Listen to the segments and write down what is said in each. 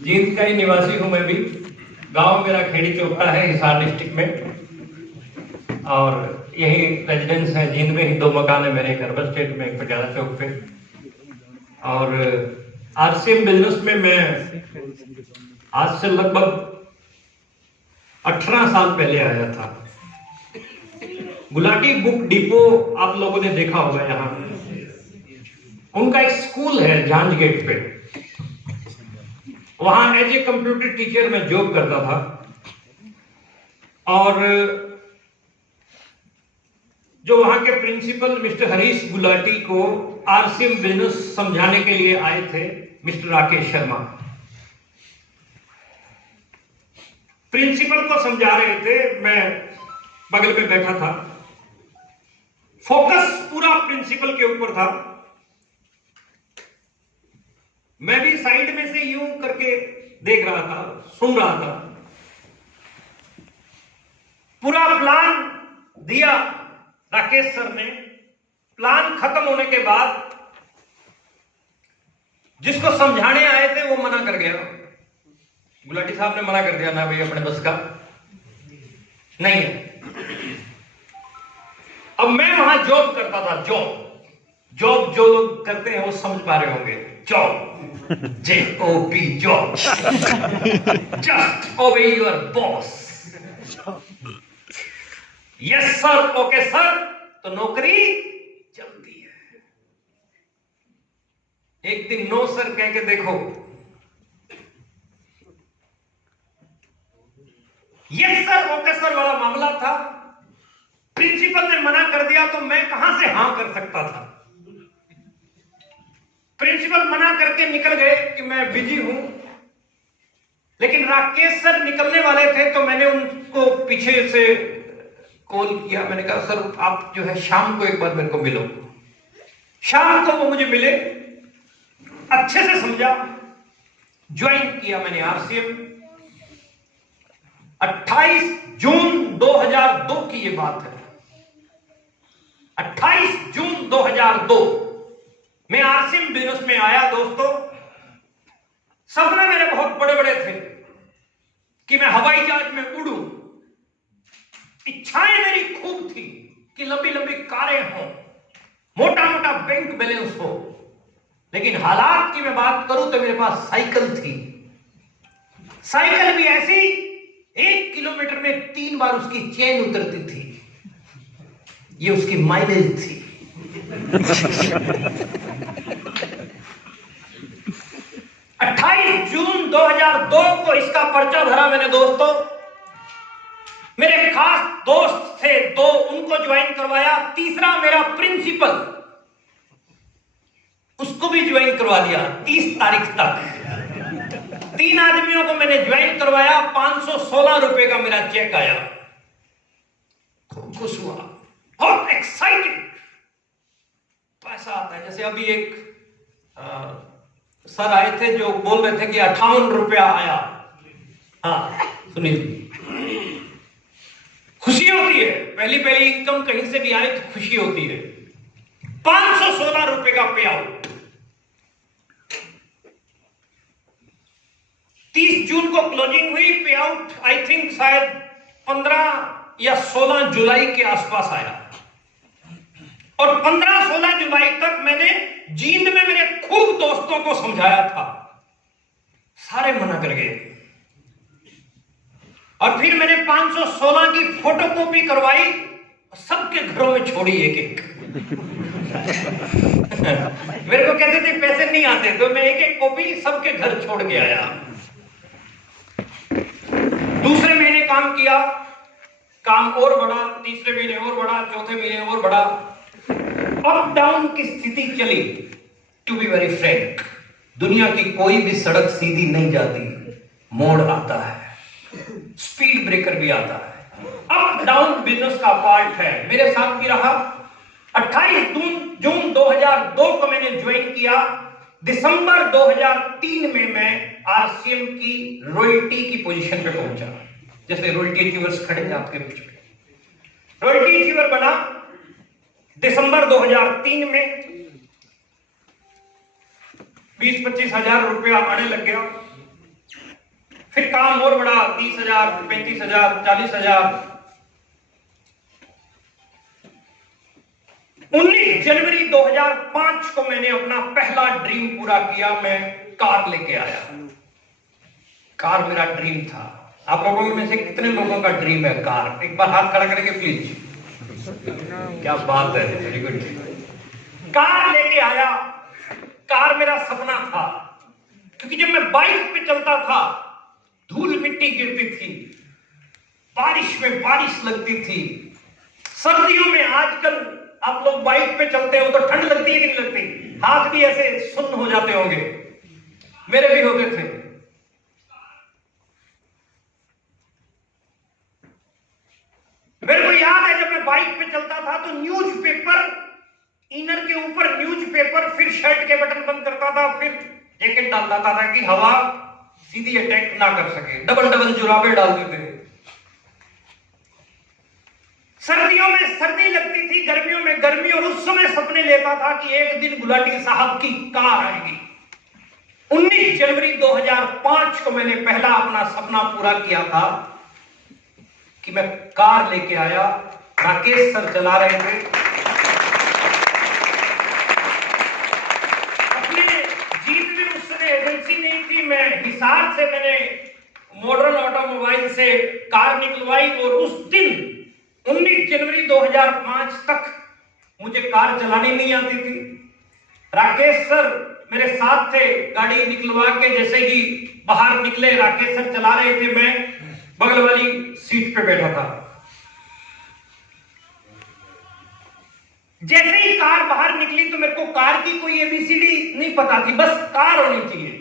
जींद का ही निवासी हूं मैं भी। गांव मेरा खेड़ी चौपटा है, हिसार डिस्ट्रिक्ट में, और यही रेजिडेंस है। जींद में ही 2 मकान है मेरे, एक अर्बन स्टेट में, एक पटियाला चौक पे। और आरसीएम बिजनेस में मैं आज से लगभग 18 साल पहले आया था। गुलाटी बुक डिपो आप लोगों ने देखा होगा, यहाँ उनका एक स्कूल है झांझ गेट पे। वहां एज ए कंप्यूटर टीचर मैं जॉब करता था। और जो वहां के प्रिंसिपल मिस्टर हरीश गुलाटी को आरसीएम बिजनेस समझाने के लिए आए थे मिस्टर राकेश शर्मा। प्रिंसिपल को समझा रहे थे, मैं बगल में बैठा था। फोकस पूरा प्रिंसिपल के ऊपर था। मैं भी साइड में से यूं करके देख रहा था, सुन रहा था। पूरा प्लान दिया राकेश सर ने। प्लान खत्म होने के बाद जिसको समझाने आए थे वो मना कर गया। गुलाटी साहब ने मना कर दिया, ना भाई अपने बस का नहीं है। अब मैं वहां जॉब करता था। जॉब जो लोग करते हैं वो समझ पा रहे होंगे। Job, JOB, job. जस्ट ओबे your boss. Yes sir, okay sir, तो नौकरी चलती है। एक दिन नो सर कह के देखो। यस सर, ओके सर वाला मामला था। प्रिंसिपल ने मना कर दिया तो मैं कहां से हां कर सकता था। प्रिंसिपल मना करके निकल गए कि मैं बिजी हूं। लेकिन राकेश सर निकलने वाले थे तो मैंने उनको पीछे से कॉल किया। मैंने कहा सर आप जो है शाम को एक बार मेरे को मिलो। शाम को वो मुझे मिले, अच्छे से समझा, ज्वाइन किया मैंने आरसीएम। 28 जून 2002 की ये बात है। 28 जून 2002 मैं आरसीएम बिजनेस में आया। दोस्तों, सपने मेरे बहुत बड़े बड़े थे कि मैं हवाई जहाज में उड़ूं। इच्छाएं मेरी खूब थी कि लंबी लंबी कारें हो, मोटा मोटा बैंक बैलेंस हो। लेकिन हालात की मैं बात करूं तो मेरे पास साइकिल थी। साइकिल भी ऐसी 1 किलोमीटर में 3 बार उसकी चेन उतरती थी। ये उसकी माइलेज थी। 28 जून 2002 को इसका पर्चा भरा मैंने। दोस्तों, मेरे खास दोस्त थे 2, उनको ज्वाइन करवाया। तीसरा मेरा प्रिंसिपल, उसको भी ज्वाइन करवा दिया 30 तारीख तक। 3 आदमियों को मैंने ज्वाइन करवाया। 516 रुपए का मेरा चेक आया। खूब खुश हुआ, बहुत एक्साइटेड। पैसा आता है। जैसे अभी एक सर आए थे जो बोल रहे थे कि 58 रुपया आया। हाँ सुनिए, खुशी होती है। पहली इनकम कहीं से भी आए तो खुशी होती है। 516 रुपए का पे आउट। 30 जून को क्लोजिंग हुई। पे आउट आई थिंक शायद 15 या 16 जुलाई के आसपास आया। और 15-16 जुलाई तक मैंने जींद में मेरे खूब दोस्तों को समझाया था। सारे मना कर गए। और फिर मैंने 516 की फोटोकॉपी करवाई, सबके घरों में छोड़ी एक एक। मेरे को कहते थे पैसे नहीं आते, तो मैं एक एक कॉपी सबके घर छोड़ के आया। दूसरे महीने काम किया, काम और बढ़ा। तीसरे महीने और बढ़ा, चौथे महीने और बढ़ा। अप डाउन की स्थिति चली। टू बी वेरी फ्रैंक, दुनिया की कोई भी सड़क सीधी नहीं जाती, मोड़ आता है, स्पीड ब्रेकर भी आता है। अप डाउन बिजनेस का पार्ट है। मेरे साथ भी रहा। 28 जून 2002 को मैंने ज्वाइन किया। दिसंबर 2003 में मैं आरसीएम की रॉयल्टी की पोजीशन पे पहुंचा। जैसे रॉयल्टी अचीवर्स खड़े हैं आपके बीच में, रॉयल्टी अचीवर बना दिसंबर 2003 में। 20-25 हजार रुपया आने लग गया। फिर काम और बढ़ा, 30,000, 35,000, 40,000। 19 जनवरी 2005 को मैंने अपना पहला ड्रीम पूरा किया, मैं कार लेके आया। कार मेरा ड्रीम था। आप लोगों में से कितने लोगों का ड्रीम है कार? एक बार हाथ खड़ा करेंगे प्लीज। क्या बात है, वेरी गुड। कार लेके आया। कार मेरा सपना था, क्योंकि जब मैं बाइक पे चलता था धूल मिट्टी गिरती थी, बारिश में बारिश लगती थी, सर्दियों में आजकल आप लोग बाइक पे चलते हो तो ठंड लगती है कि नहीं लगती? हाथ भी ऐसे सुन्न हो जाते होंगे, मेरे भी होते थे। मेरे को याद है जब मैं बाइक पे चलता था तो न्यूज़पेपर, इनर के ऊपर न्यूज़पेपर, फिर शर्ट के बटन बंद करता था, फिर जैकेट डाल देता था कि हवा सीधी अटैक ना कर सके। डबल डबल जुराबे डाल देते थे। सर्दियों में सर्दी लगती थी, गर्मियों में गर्मी, और उस समय सपने लेता था कि एक दिन गुलाटी साहब की कार आएगी। 19 जनवरी 2005 को मैंने पहला अपना सपना पूरा किया था कि मैं कार लेके आया। राकेश सर चला रहे थे। अपने जीत में उस समय एजेंसी नहीं थी, मैं हिसार से मैंने मॉडर्न ऑटोमोबाइल से कार निकलवाई, और उस दिन 19 जनवरी 2005 तक मुझे कार चलानी नहीं आती थी। राकेश सर मेरे साथ थे, गाड़ी निकलवा के जैसे ही बाहर निकले, राकेश सर चला रहे थे, मैं बगल वाली सीट पे बैठा था। जैसे ही कार बाहर निकली तो मेरे को कार की कोई एबीसीडी नहीं पता थी, बस कार होनी चाहिए।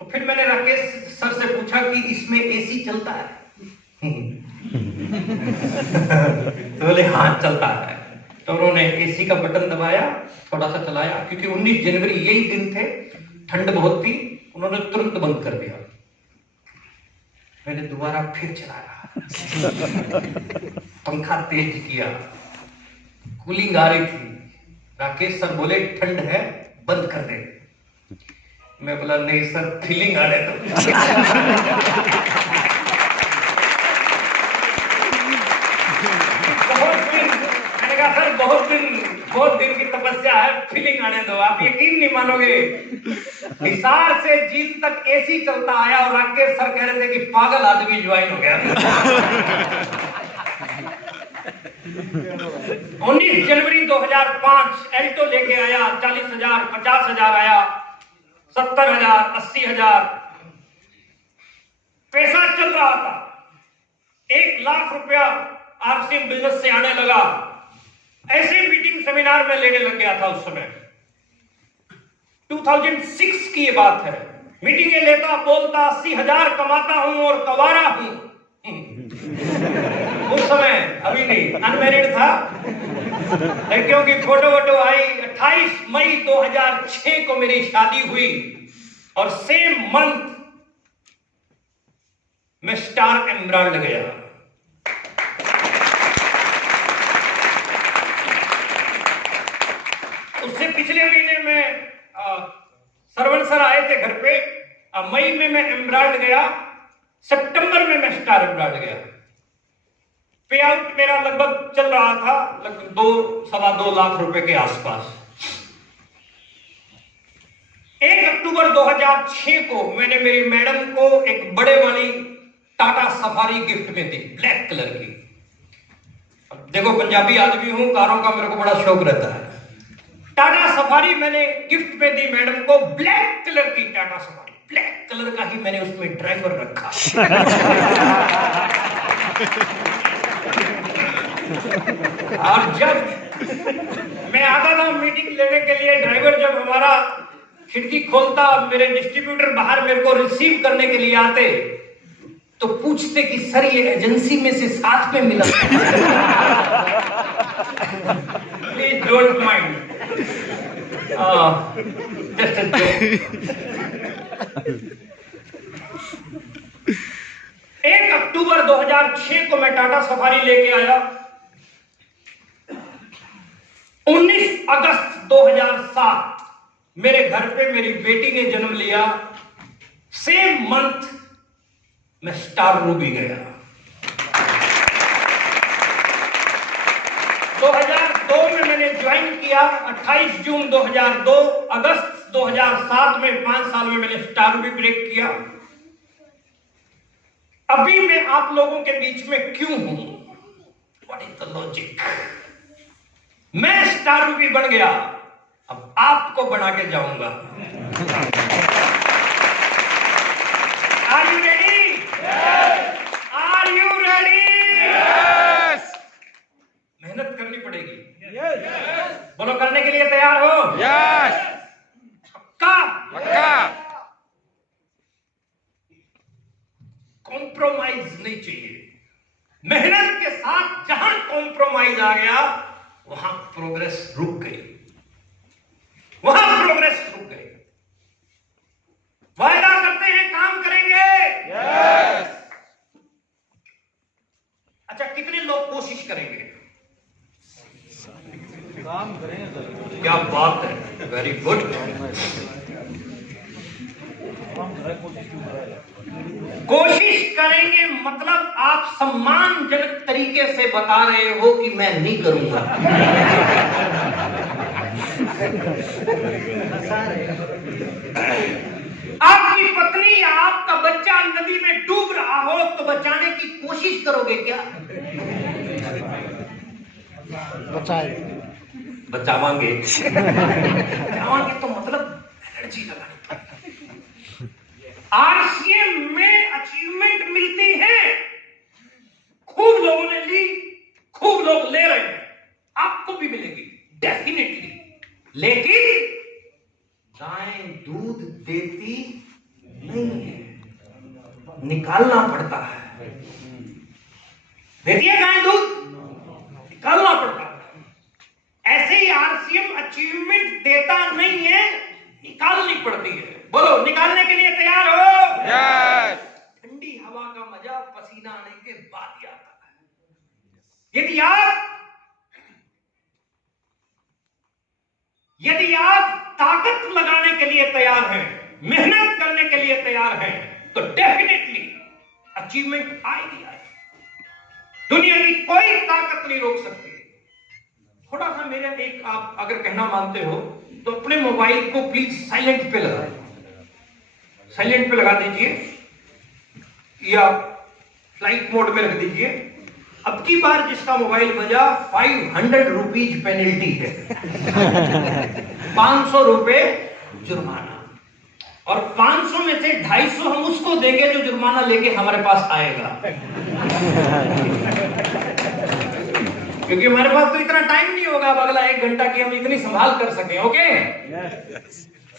तो फिर मैंने राकेश सर से पूछा कि इसमें एसी चलता है? तो बोले हाँ चलता है। तो उन्होंने एसी का बटन दबाया, थोड़ा सा चलाया, क्योंकि 19 जनवरी यही दिन थे, ठंड बहुत थी, उन्होंने तुरंत बंद कर दिया। मैंने दोबारा फिर चलाया, पंखा तेज किया, कूलिंग आ रही थी। राकेश सर बोले ठंड है, बंद कर दे। मैं बोला नहीं सर, फीलिंग आने दो। मैंने कहा सर बहुत दिन की तपस्या है, फीलिंग आने दो। आप यकीन नहीं मानोगे, हिसार से जीत तक एसी चलता आया, और राकेश सर कह रहे थे कि पागल आदमी ज्वाइन हो गया। 19 जनवरी 2005 एल्टो लेके आया। 40,000, 50,000 आया, 70,000, 80,000 पैसा चल रहा था। 1 लाख रुपया आरसीएम बिजनेस से आने लगा। ऐसे मीटिंग सेमिनार में लेने लग गया था उस समय। 2006 की ये बात है। मीटिंगें लेता, बोलता, 80,000 कमाता हूं और कवारा हूं। उस समय अभी नहीं, अनमैरिड था। लड़कियों की फोटो वोटो आई। 28 मई 2006 को मेरी शादी हुई, और सेम मंथ में स्टार एमराल्ड गया। उससे पिछले महीने में सरवण सर आए थे घर पे। मई में मैं एमराल्ड गया, सितंबर में मैं स्टार एमराल्ड गया। पे आउट मेरा लगभग चल रहा था लगभग 2-2.25 लाख रुपए के आसपास। 1 अक्टूबर 2006 को मैंने मेरी मैडम को एक बड़े वाली टाटा सफारी गिफ्ट में दी, ब्लैक कलर की। देखो पंजाबी आदमी हूं, कारों का मेरे को बड़ा शौक रहता है। टाटा सफारी मैंने गिफ्ट में दी मैडम को, ब्लैक कलर की टाटा सफारी। ब्लैक कलर का ही मैंने उसमें ड्राइवर रखा। और जब मैं आता था मीटिंग लेने के लिए, ड्राइवर जब हमारा खिड़की खोलता, मेरे डिस्ट्रीब्यूटर बाहर मेरे को रिसीव करने के लिए आते, तो पूछते कि सर ये एजेंसी में से साथ में मिला? Please don't mind, just a joke. 1 अक्टूबर 2006 को मैं टाटा सफारी लेके आया। 19 अगस्त 2007 मेरे घर पे मेरी बेटी ने जन्म लिया। सेम मंथ मैं स्टार रूबी गया। 2002 में मैंने ज्वाइन किया, 28 जून 2002, अगस्त 2007 में 5 साल में मैंने स्टार रूबी ब्रेक किया। अभी मैं आप लोगों के बीच में क्यों हूं? What is the logic? मैं स्टार रूबी बन गया, अब आपको बना के जाऊंगा। Are you ready? Are you ready? मेहनत करनी पड़ेगी। बोलो, करने के लिए तैयार हो? पक्का? कॉम्प्रोमाइज नहीं चाहिए। मेहनत के साथ जहां कॉम्प्रोमाइज आ गया वहां प्रोग्रेस रुक गई, वहां प्रोग्रेस रुक गई। वायदा करते हैं काम करेंगे। अच्छा, कितने लोग कोशिश करेंगे? काम करेंगे। क्या बात है, वेरी गुड। कोशिश करेंगे मतलब आप सम्मानजनक तरीके से बता रहे हो कि मैं नहीं करूंगा। आपकी पत्नी या आपका बच्चा नदी में डूब रहा हो तो बचाने की कोशिश करोगे क्या? बचावांगे। बचावांगे तो मतलब एनर्जी लगानी। आरसीएम में अचीवमेंट मिलती है, खूब लोगों ने ली, खूब लोग ले रहे हैं, आपको भी मिलेगी डेफिनेटली। लेकिन गाय दूध देती नहीं है, निकालना पड़ता है। देती है गाय दूध? निकालना पड़ता है। ऐसे ही आरसीएम अचीवमेंट देता नहीं है, निकालनी पड़ती है। बोलो, निकालने के लिए तैयार हो? ठंडी हवा का मजा पसीना आने के बाद ही आता है। यदि आप ताकत लगाने के लिए तैयार हैं, मेहनत करने के लिए तैयार हैं, तो डेफिनेटली अचीवमेंट आएगी। दुनिया की कोई ताकत नहीं रोक सकती। थोड़ा सा मेरे एक, आप अगर कहना मानते हो तो अपने मोबाइल को प्लीज साइलेंट पे लगा, साइलेंट पे लगा दीजिए या फ्लाइट मोड में रख दीजिए। अब की बार जिसका मोबाइल बजा 500 रुपीज पेनल्टी है। 500 रुपए जुर्माना, और 500 में से 250 हम उसको देंगे जो जुर्माना लेके हमारे पास आएगा। क्योंकि हमारे पास तो इतना टाइम नहीं होगा अब अगला 1 घंटा की हम इतनी संभाल कर सकें। ओके,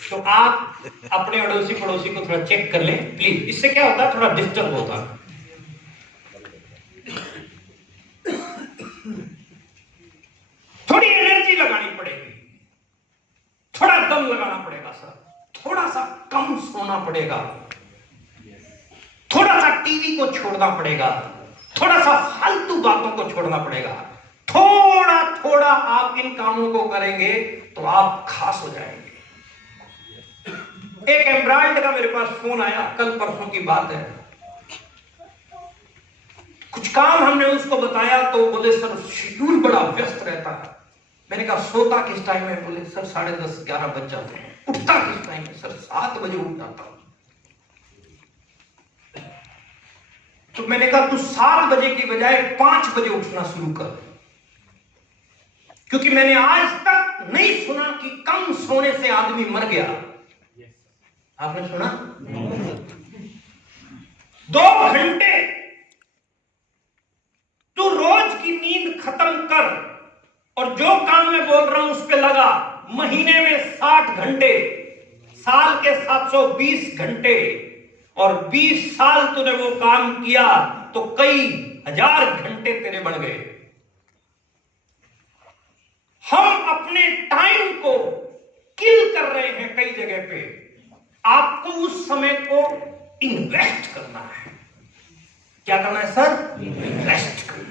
तो आप अपने अड़ोसी पड़ोसी को थोड़ा चेक कर लें प्लीज। इससे क्या होता है, थोड़ा डिस्टर्ब होता है। थोड़ी एनर्जी लगानी पड़ेगी, थोड़ा दम लगाना पड़ेगा सर, थोड़ा सा कम सोना पड़ेगा, थोड़ा सा टीवी को छोड़ना पड़ेगा, थोड़ा सा फालतू बातों को छोड़ना पड़ेगा। थोड़ा थोड़ा आप इन कामों को करेंगे तो आप खास हो जाएंगे। एक एम्ब्रॉयड का मेरे पास फोन आया, कल परसों की बात है। कुछ काम हमने उसको बताया तो बोले सर शेड्यूल बड़ा व्यस्त रहता है। मैंने कहा सोता किस टाइम है? बोले सर 10:30 11 बज जाते हैं। उठता किस टाइम है? सर 7 बजे उठ जाता हूं। तो मैंने कहा तू 7 बजे की बजाय 5 बजे उठना शुरू कर, क्योंकि मैंने आज तक नहीं सुना कि कम सोने से आदमी मर गया। आपने सुना? 2 घंटे तू रोज की नींद खत्म कर, और जो काम मैं बोल रहा हूं उस पे लगा। महीने में 60 घंटे, साल के 720 घंटे, और 20 साल तूने वो काम किया तो कई हजार घंटे तेरे बढ़ गए। हम अपने टाइम को किल कर रहे हैं कई जगह पे। आपको उस समय को इन्वेस्ट करना है। क्या करना है सर? इन्वेस्ट करना है।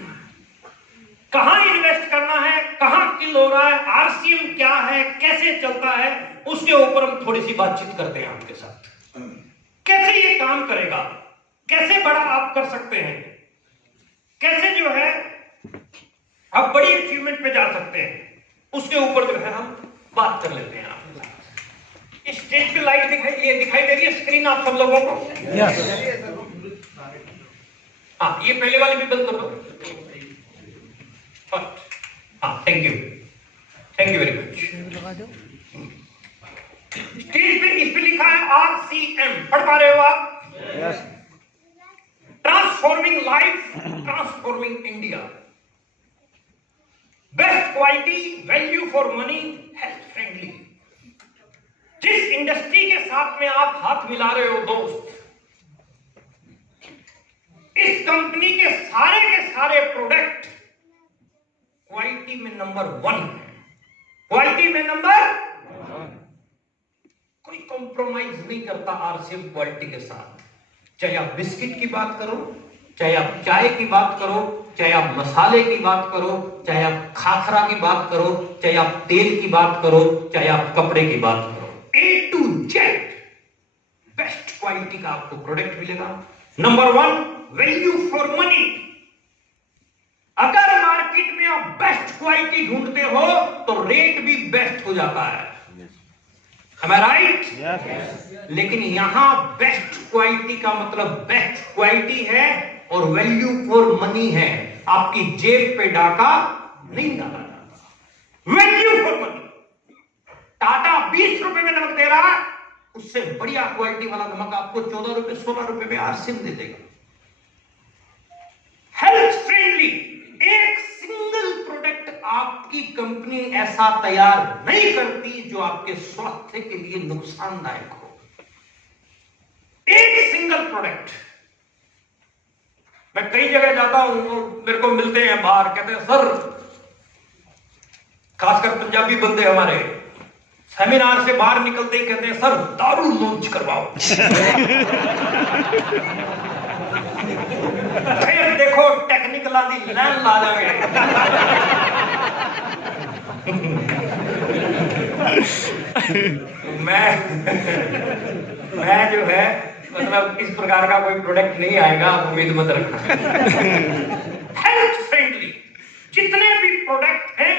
कहां इन्वेस्ट करना है, कहां किल हो रहा है, आरसीएम क्या है, कैसे चलता है, उसके ऊपर हम थोड़ी सी बातचीत करते हैं आपके साथ। कैसे ये काम करेगा, कैसे बड़ा आप कर सकते हैं, कैसे जो है आप बड़ी अचीवमेंट पे जा सकते हैं, उसके ऊपर जो है हम बात कर लेते हैं। आप इस स्टेज पे लाइट दिखाई दे रही है, स्क्रीन आप सब लोगों को? हाँ, ये पहले वाली भी बंद कर दो। हाँ, thank you very much. Stage पे इस पे लिखा है RCM, पढ़ पा रहे हो आप? Transforming life, transforming India, best quality, value for money, health friendly. जिस इंडस्ट्री के साथ में आप हाथ मिला रहे हो दोस्त, इस कंपनी के सारे प्रोडक्ट क्वालिटी में नंबर 1 है, क्वालिटी में नंबर 1। कोई कॉम्प्रोमाइज नहीं करता RCM क्वालिटी के साथ। चाहे आप बिस्किट की बात करो, चाहे आप चाय की बात करो, चाहे आप मसाले की बात करो, चाहे आप खाखरा की बात करो, चाहे आप तेल की बात करो, चाहे आप कपड़े की बात करो, A to Z best quality का आपको प्रोडक्ट मिलेगा। Number 1, value for money. अगर मार्केट में आप बेस्ट क्वालिटी ढूंढते हो तो रेट भी बेस्ट हो जाता है। Am I right? Yes. लेकिन यहां बेस्ट क्वालिटी का मतलब बेस्ट क्वालिटी है और वैल्यू फॉर मनी है। आपकी जेब पे डाका नहीं डाला जाता। Value for money. टाटा 20 रुपए में नमक दे रहा है, उससे बढ़िया क्वालिटी वाला नमक आपको 14 रुपए 16 रुपए में RCM दे देगा। हेल्थ फ्रेंडली, एक सिंगल प्रोडक्ट आपकी कंपनी ऐसा तैयार नहीं करती जो आपके स्वास्थ्य के लिए नुकसानदायक हो। एक सिंगल प्रोडक्ट। मैं कई जगह जाता हूं, मेरे को मिलते हैं बाहर, कहते हैं सर, खासकर पंजाबी बंदे हमारे, सेमिनार से बाहर निकलते ही कहते हैं सर दारू लॉन्च करवाओ। फिर देखो टेक्निकल आदि लैन ला जाएंगे। मैं जो है मतलब इस प्रकार का कोई प्रोडक्ट नहीं आएगा, आप उम्मीद मत रखना। हेल्थ फ्रेंडली जितने भी प्रोडक्ट हैं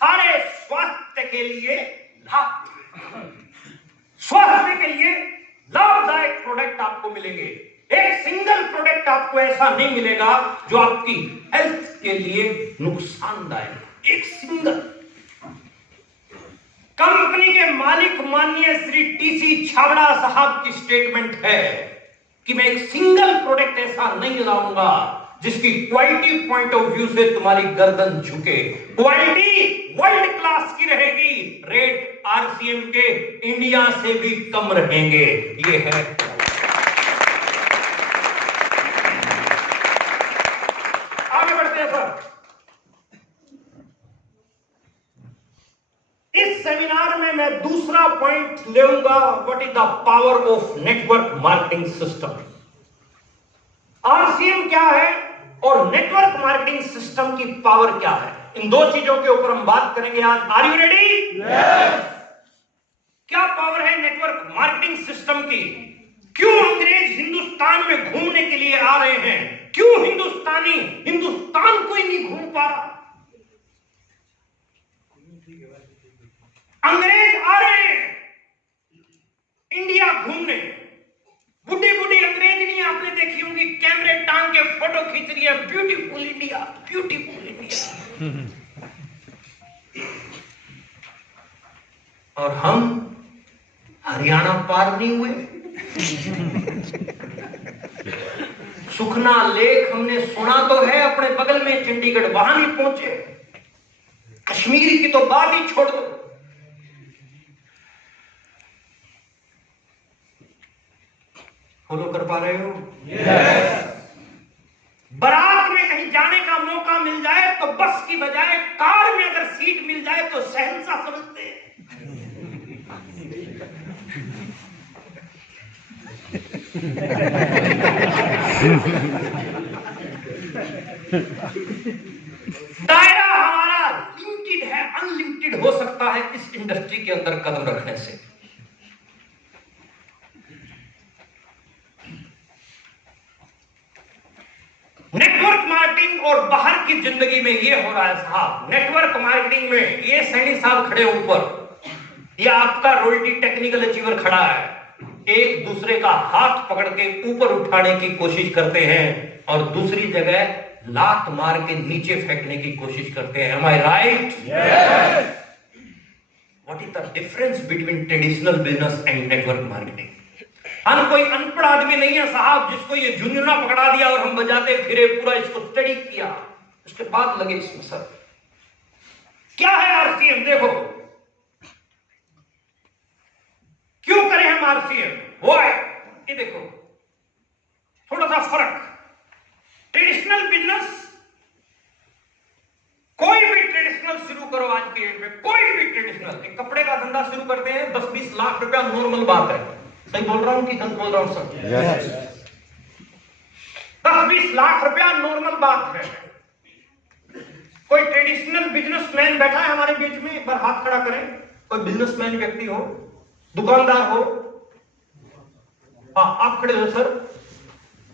सारे स्वास्थ्य के लिए स्वास्थ्य के लिए लाभदायक प्रोडक्ट आपको मिलेंगे। एक सिंगल प्रोडक्ट आपको ऐसा नहीं मिलेगा जो आपकी हेल्थ के लिए नुकसानदायक। एक सिंगल। कंपनी के मालिक माननीय श्री TC छाबड़ा साहब की स्टेटमेंट है कि मैं एक सिंगल प्रोडक्ट ऐसा नहीं लाऊंगा जिसकी क्वालिटी पॉइंट ऑफ व्यू से तुम्हारी गर्दन झुके। क्वालिटी वर्ल्ड क्लास की रहेगी, रेट RCM के इंडिया से भी कम रहेंगे। ये है आगे बढ़ते हैं सर। इस सेमिनार में मैं दूसरा पॉइंट लेऊंगा, what is the power of network marketing system. RCM क्या है और नेटवर्क मार्केटिंग सिस्टम की पावर क्या है, इन दो चीजों के ऊपर हम बात करेंगे आज। Are you ready? यस। क्या पावर है नेटवर्क मार्केटिंग सिस्टम की? क्यों अंग्रेज हिंदुस्तान में घूमने के लिए आ रहे हैं? क्यों हिंदुस्तान कोई नहीं घूम पा रहा? अंग्रेज आ रहे हैं इंडिया घूमने। बुढ़ी बुढ़ी अंग्रेजनी आपने देखी होंगी, कैमरे टांग के फोटो खींच रही है, ब्यूटीफुल इंडिया, ब्यूटीफुल इंडिया। और हम हरियाणा पार नहीं हुए। सुखना लेक हमने सुना तो है, अपने बगल में चंडीगढ़, वहां नहीं पहुंचे। कश्मीर की तो बात ही छोड़ दो। फॉलो कर पा रहे हो? yes. बारात में कहीं जाने का मौका मिल जाए तो बस की बजाय कार में अगर सीट मिल जाए तो शहंशाह समझते हैं। दायरा हमारा लिमिटेड है, अनलिमिटेड हो सकता है इस इंडस्ट्री के अंदर कदम रखने से। और बाहर की जिंदगी में ये हो रहा है साहब। नेटवर्क मार्केटिंग में ये सैनी साहब खड़े ऊपर, ये आपका रोल्टी टेक्निकल अचीवर खड़ा है, एक दूसरे का हाथ पकड़ के ऊपर उठाने की कोशिश करते हैं और दूसरी जगह लात मार के नीचे फेंकने की कोशिश करते हैं। Am I right? Yes. What is the difference between traditional business and network marketing? हम कोई अनपढ़ आदमी नहीं है साहब जिसको ये झुंझुना पकड़ा दिया और हम बजाते फिरे, पूरा इसको स्टडी किया, उसके बाद लगे इसमें सर क्या है आरसीएम। देखो क्यों करें हम आरसीएम, वो है ये देखो थोड़ा सा फर्क। ट्रेडिशनल बिजनेस, कोई भी ट्रेडिशनल शुरू करो आज के डेट में, कोई भी ट्रेडिशनल, एक कपड़े का धंधा शुरू करते हैं 10-20 लाख रुपया नॉर्मल बात है। सही बोल रहा हूं कि गलत बोल रहा हूं सर? yes. 10-20 लाख रुपया नॉर्मल बात है। कोई ट्रेडिशनल बिजनेसमैन बैठा है हमारे बीच में, एक बार हाथ खड़ा करें। कोई बिजनेसमैन व्यक्ति हो, दुकानदार हो, हाँ आप खड़े हो सर।